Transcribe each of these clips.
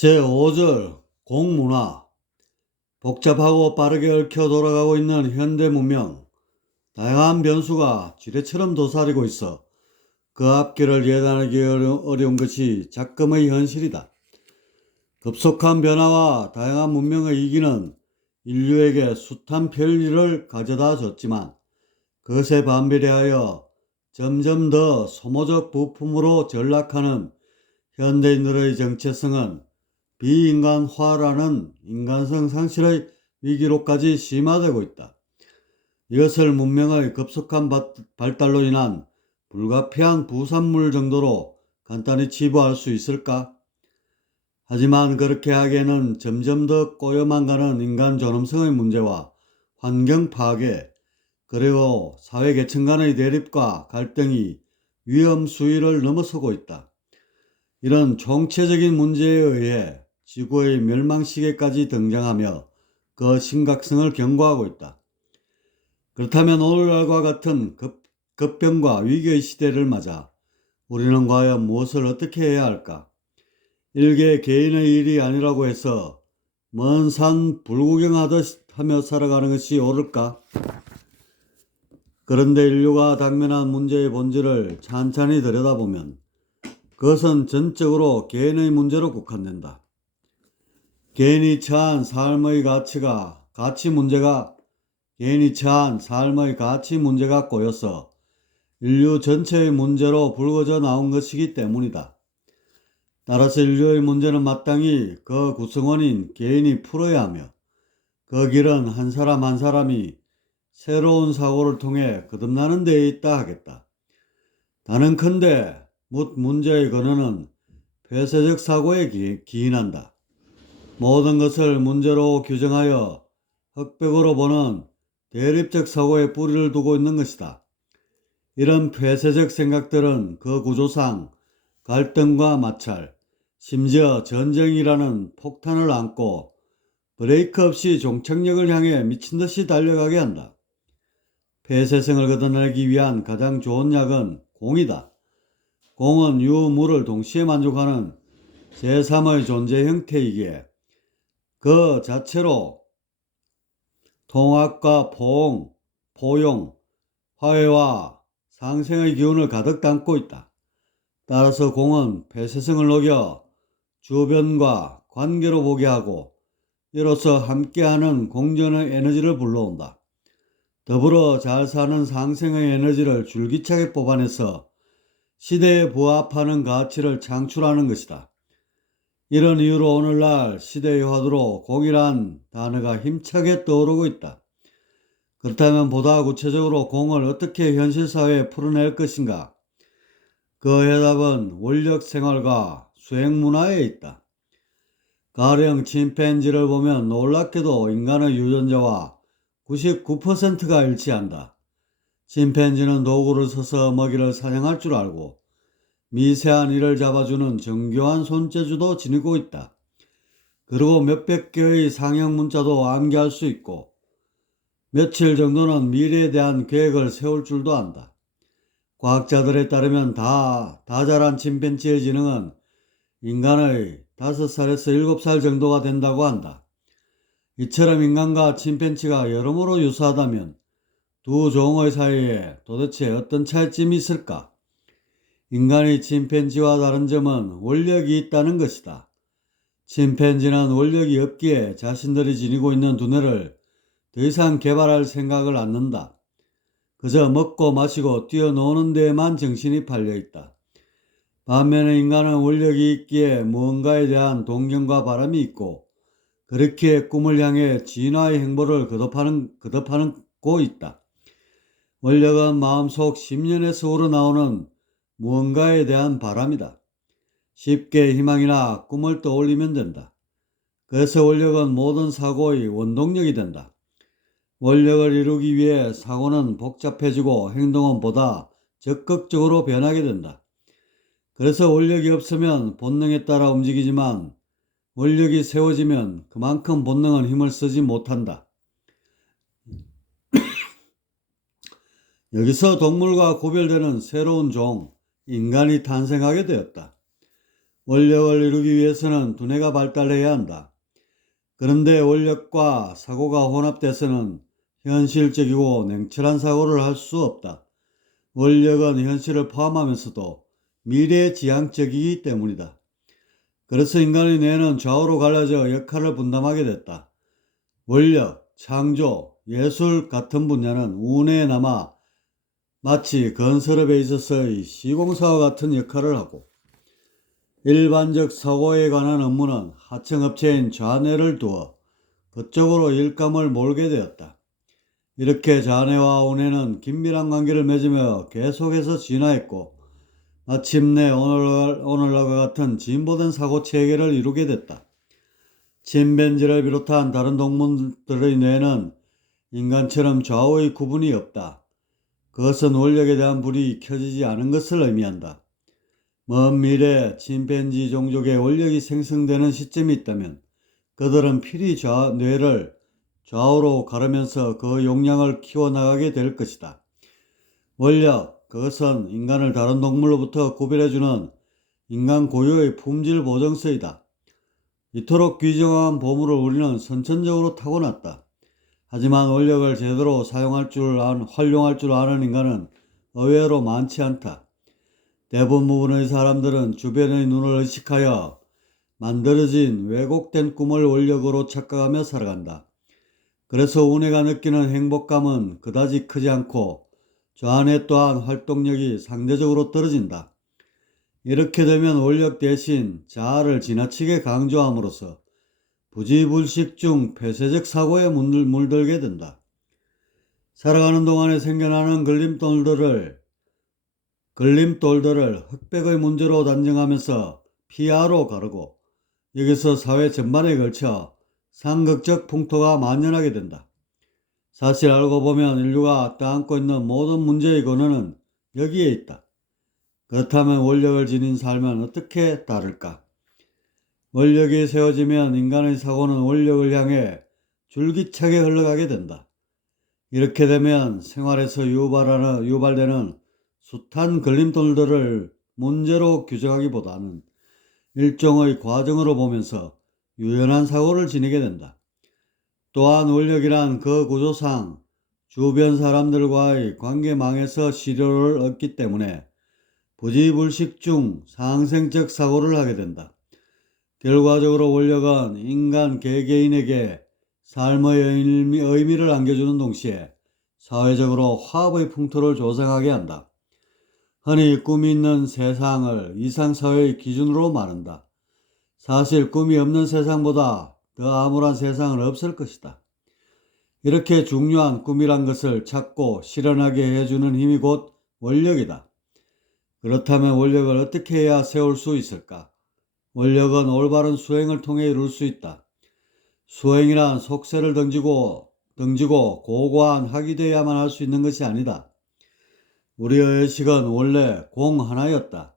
제5절 공문화. 복잡하고 빠르게 얽혀 돌아가고 있는 현대 문명. 다양한 변수가 지뢰처럼 도사리고 있어 그 앞길을 예단하기 어려운 것이 작금의 현실이다. 급속한 변화와 다양한 문명의 이기는 인류에게 숱한 편리를 가져다 줬지만 그것에 반비례하여 점점 더 소모적 부품으로 전락하는 현대인들의 정체성은 비인간화라는 인간성 상실의 위기로까지 심화되고 있다. 이것을 문명의 급속한 발달로 인한 불가피한 부산물 정도로 간단히 치부할 수 있을까? 하지만 그렇게 하기에는 점점 더 꼬여만 가는 인간 존엄성의 문제와 환경 파괴, 그리고 사회계층 간의 대립과 갈등이 위험 수위를 넘어서고 있다. 이런 총체적인 문제에 의해 지구의 멸망 시계까지 등장하며 그 심각성을 경고하고 있다. 그렇다면 오늘날과 같은 급변과 위기의 시대를 맞아 우리는 과연 무엇을 어떻게 해야 할까? 일개 개인의 일이 아니라고 해서 먼 산 불구경하듯 하며 살아가는 것이 옳을까? 그런데 인류가 당면한 문제의 본질을 찬찬히 들여다보면 그것은 전적으로 개인의 문제로 국한된다. 개인이 처한 삶의 가치 문제가 꼬여서 인류 전체의 문제로 불거져 나온 것이기 때문이다. 따라서 인류의 문제는 마땅히 그 구성원인 개인이 풀어야 하며 그 길은 한 사람 한 사람이 새로운 사고를 통해 거듭나는 데에 있다 하겠다. 단언컨대 문제의 근원은 폐쇄적 사고에 기인한다. 모든 것을 문제로 규정하여 흑백으로 보는 대립적 사고에 뿌리를 두고 있는 것이다. 이런 폐쇄적 생각들은 그 구조상 갈등과 마찰, 심지어 전쟁이라는 폭탄을 안고 브레이크 없이 종착역을 향해 미친듯이 달려가게 한다. 폐쇄성을 걷어내기 위한 가장 좋은 약은 공이다. 공은 유무를 동시에 만족하는 제3의 존재 형태이기에 그 자체로 통합과 포용, 화해와 상생의 기운을 가득 담고 있다. 따라서 공은 폐쇄성을 녹여 주변과 관계로 보게 하고 이로써 함께하는 공존의 에너지를 불러온다. 더불어 잘 사는 상생의 에너지를 줄기차게 뽑아내서 시대에 부합하는 가치를 창출하는 것이다. 이런 이유로 오늘날 시대의 화두로 공이란 단어가 힘차게 떠오르고 있다. 그렇다면 보다 구체적으로 공을 어떻게 현실사회에 풀어낼 것인가? 그 해답은 원력 생활과 수행 문화에 있다. 가령 침팬지를 보면 놀랍게도 인간의 유전자와 99%가 일치한다. 침팬지는 도구를 써서 먹이를 사냥할 줄 알고 미세한 이를 잡아주는 정교한 손재주도 지니고 있다. 그리고 몇백 개의 상형 문자도 암기할 수 있고 며칠 정도는 미래에 대한 계획을 세울 줄도 안다. 과학자들에 따르면 다 자란 침팬지의 지능은 인간의 5살에서 7살 정도가 된다고 한다. 이처럼 인간과 침팬지가 여러모로 유사하다면 두 종의 사이에 도대체 어떤 차이점이 있을까? 인간이 침팬지와 다른 점은 원력이 있다는 것이다. 침팬지는 원력이 없기에 자신들이 지니고 있는 두뇌를 더 이상 개발할 생각을 않는다. 그저 먹고 마시고 뛰어노는 데에만 정신이 팔려있다. 반면에 인간은 원력이 있기에 무언가에 대한 동경과 바람이 있고 그렇기에 꿈을 향해 진화의 행보를 거듭하고 있다. 원력은 마음속 심연에서 우러나오는 무언가에 대한 바람이다. 쉽게 희망이나 꿈을 떠올리면 된다. 그래서 원력은 모든 사고의 원동력이 된다. 원력을 이루기 위해 사고는 복잡해지고 행동은 보다 적극적으로 변하게 된다. 그래서 원력이 없으면 본능에 따라 움직이지만 원력이 세워지면 그만큼 본능은 힘을 쓰지 못한다. 여기서 동물과 구별되는 새로운 종, 인간이 탄생하게 되었다. 원력을 이루기 위해서는 두뇌가 발달해야 한다. 그런데 원력과 사고가 혼합돼서는 현실적이고 냉철한 사고를 할 수 없다. 원력은 현실을 포함하면서도 미래지향적이기 때문이다. 그래서 인간의 뇌는 좌우로 갈라져 역할을 분담하게 됐다. 원력, 창조, 예술 같은 분야는 운에 남아 마치 건설업에 있어서의 시공사와 같은 역할을 하고, 일반적 사고에 관한 업무는 하청업체인 좌뇌를 두어 그쪽으로 일감을 몰게 되었다. 이렇게 좌뇌와 우뇌는 긴밀한 관계를 맺으며 계속해서 진화했고, 마침내 오늘날과 같은 진보된 사고 체계를 이루게 됐다. 침팬지를 비롯한 다른 동물들의 뇌는 인간처럼 좌우의 구분이 없다. 그것은 원력에 대한 불이 켜지지 않은 것을 의미한다. 먼 미래 침팬지 종족의 원력이 생성되는 시점이 있다면 그들은 필히 뇌를 좌우로 가르면서 그 용량을 키워나가게 될 것이다. 원력, 그것은 인간을 다른 동물로부터 구별해주는 인간 고유의 품질 보정서이다. 이토록 귀중한 보물을 우리는 선천적으로 타고났다. 하지만 원력을 제대로 활용할 줄 아는 인간은 의외로 많지 않다. 대부분의 사람들은 주변의 눈을 의식하여 만들어진 왜곡된 꿈을 원력으로 착각하며 살아간다. 그래서 우리가 느끼는 행복감은 그다지 크지 않고 좌뇌 또한 활동력이 상대적으로 떨어진다. 이렇게 되면 원력 대신 자아를 지나치게 강조함으로써 부지불식 중 폐쇄적 사고에 물들게 된다. 살아가는 동안에 생겨나는 걸림돌들을 흑백의 문제로 단정하면서 피아로 가르고, 여기서 사회 전반에 걸쳐 상극적 풍토가 만연하게 된다. 사실 알고 보면 인류가 떠안고 있는 모든 문제의 근원은 여기에 있다. 그렇다면 원력을 지닌 삶은 어떻게 다를까? 원력이 세워지면 인간의 사고는 원력을 향해 줄기차게 흘러가게 된다. 이렇게 되면 생활에서 유발되는 숱한 걸림돌들을 문제로 규정하기보다는 일종의 과정으로 보면서 유연한 사고를 지니게 된다. 또한 원력이란 그 구조상 주변 사람들과의 관계망에서 시료를 얻기 때문에 부지불식 중 상생적 사고를 하게 된다. 결과적으로 원력은 인간 개개인에게 삶의 의미를 안겨주는 동시에 사회적으로 화합의 풍토를 조성하게 한다. 흔히 꿈이 있는 세상을 이상사회의 기준으로 말한다. 사실 꿈이 없는 세상보다 더 암울한 세상은 없을 것이다. 이렇게 중요한 꿈이란 것을 찾고 실현하게 해주는 힘이 곧 원력이다. 그렇다면 원력을 어떻게 해야 세울 수 있을까? 원력은 올바른 수행을 통해 이룰 수 있다. 수행이란 속세를 등지고 고고한 학이 되어야만 할 수 있는 것이 아니다. 우리의 의식은 원래 공 하나였다.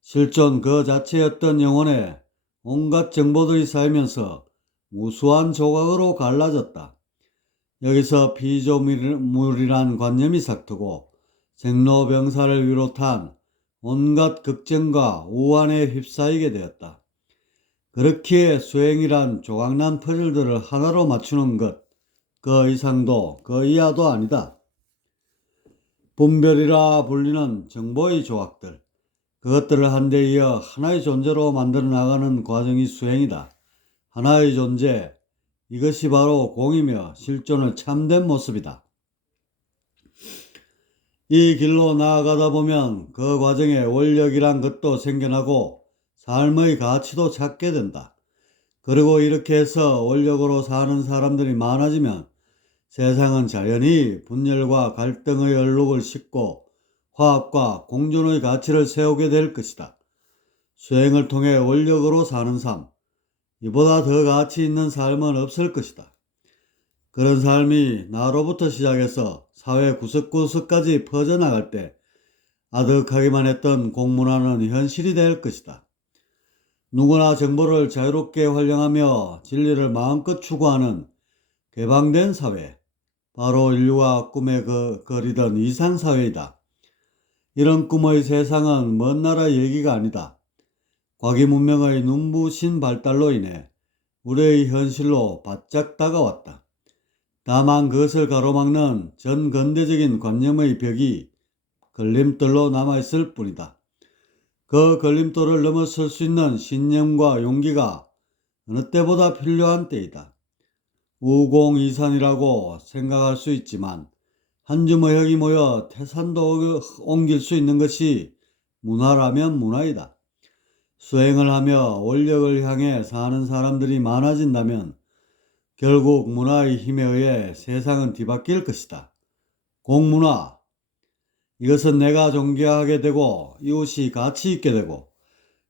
실존 그 자체였던 영혼에 온갖 정보들이 쌓이면서 무수한 조각으로 갈라졌다. 여기서 피조물이란 관념이 싹트고 생로병사를 비롯한 온갖 걱정과 우환에 휩싸이게 되었다. 그렇기에 수행이란 조각난 퍼즐들을 하나로 맞추는 것, 그 이상도 그 이하도 아니다. 분별이라 불리는 정보의 조각들, 그것들을 한데 이어 하나의 존재로 만들어 나가는 과정이 수행이다. 하나의 존재, 이것이 바로 공이며 실존의 참된 모습이다. 이 길로 나아가다 보면 그 과정에 원력이란 것도 생겨나고 삶의 가치도 찾게 된다. 그리고 이렇게 해서 원력으로 사는 사람들이 많아지면 세상은 자연히 분열과 갈등의 얼룩을 씻고 화합과 공존의 가치를 세우게 될 것이다. 수행을 통해 원력으로 사는 삶, 이보다 더 가치 있는 삶은 없을 것이다. 그런 삶이 나로부터 시작해서 사회 구석구석까지 퍼져나갈 때 아득하기만 했던 공문화는 현실이 될 것이다. 누구나 정보를 자유롭게 활용하며 진리를 마음껏 추구하는 개방된 사회, 바로 인류가 꿈에 그리던 이상사회이다. 이런 꿈의 세상은 먼 나라 얘기가 아니다. 과기문명의 눈부신 발달로 인해 우리의 현실로 바짝 다가왔다. 다만 그것을 가로막는 전근대적인 관념의 벽이 걸림돌로 남아있을 뿐이다. 그 걸림돌을 넘어설 수 있는 신념과 용기가 어느 때보다 필요한 때이다. 우공이산이라고 생각할 수 있지만 한 줌의 흙이 모여 태산도 옮길 수 있는 것이 문화라면 문화이다. 수행을 하며 원력을 향해 사는 사람들이 많아진다면 결국 문화의 힘에 의해 세상은 뒤바뀔 것이다. 공문화. 이것은 내가 존경하게 되고 이웃이 가치 있게 되고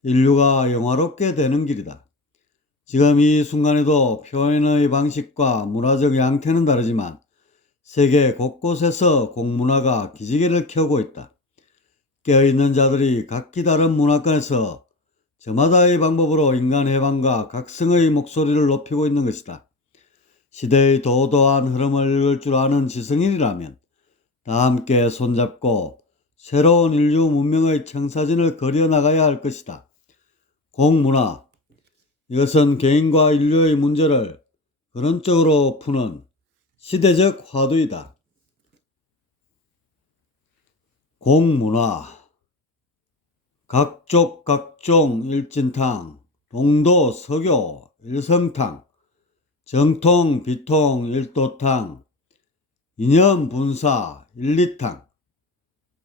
인류가 영화롭게 되는 길이다. 지금 이 순간에도 표현의 방식과 문화적 양태는 다르지만 세계 곳곳에서 공문화가 기지개를 켜고 있다. 깨어있는 자들이 각기 다른 문화권에서 저마다의 방법으로 인간 해방과 각성의 목소리를 높이고 있는 것이다. 시대의 도도한 흐름을 읽을 줄 아는 지성인이라면 다 함께 손잡고 새로운 인류 문명의 청사진을 그려나가야 할 것이다. 공문화. 이것은 개인과 인류의 문제를 근원적으로 푸는 시대적 화두이다. 공문화. 각족 각종 일진탕, 동도 서교 일성탕, 정통 비통 일도탕, 이념 분사 일리탕,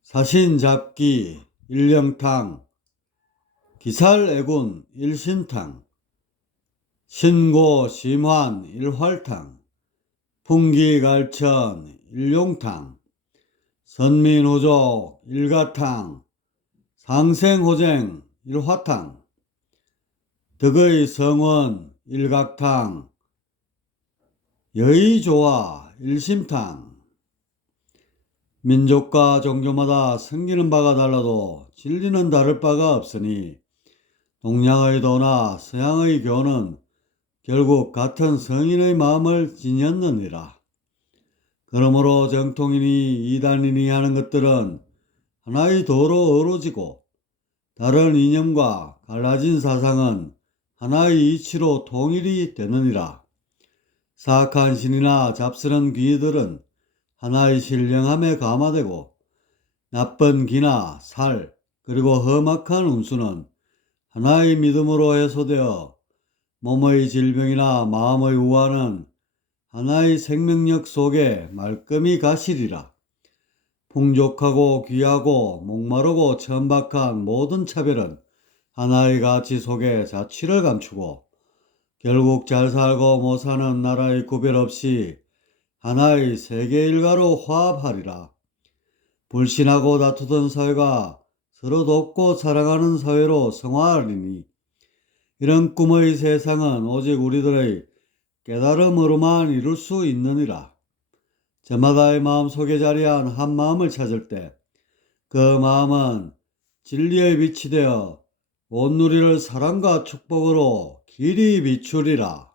사신 잡기 일령탕, 기살애군 일신탕, 신고 심환 일활탕, 풍기갈천 일용탕, 선민호족 일가탕, 상생호쟁 일화탕, 덕의 성원 일각탕, 여의조화 일심탕. 민족과 종교마다 섬기는 바가 달라도 진리는 다를 바가 없으니 동양의 도나 서양의 교는 결국 같은 성인의 마음을 지녔느니라. 그러므로 정통인이 이단인이 하는 것들은 하나의 도로 어우러지고 다른 이념과 갈라진 사상은 하나의 이치로 통일이 되느니라. 사악한 신이나 잡스런 귀들은 하나의 신령함에 감화되고 나쁜 기나 살 그리고 험악한 운수는 하나의 믿음으로 해소되어 몸의 질병이나 마음의 우환은 하나의 생명력 속에 말끔히 가시리라. 풍족하고 귀하고 목마르고 천박한 모든 차별은 하나의 가치 속에 자취를 감추고 결국 잘 살고 못 사는 나라의 구별 없이 하나의 세계 일가로 화합하리라. 불신하고 다투던 사회가 서로 돕고 사랑하는 사회로 성화하리니 이런 꿈의 세상은 오직 우리들의 깨달음으로만 이룰 수 있느니라. 저마다의 마음속에 자리한 한 마음을 찾을 때 그 마음은 진리의 빛이 되어 온 누리를 사랑과 축복으로 길이 비추리라.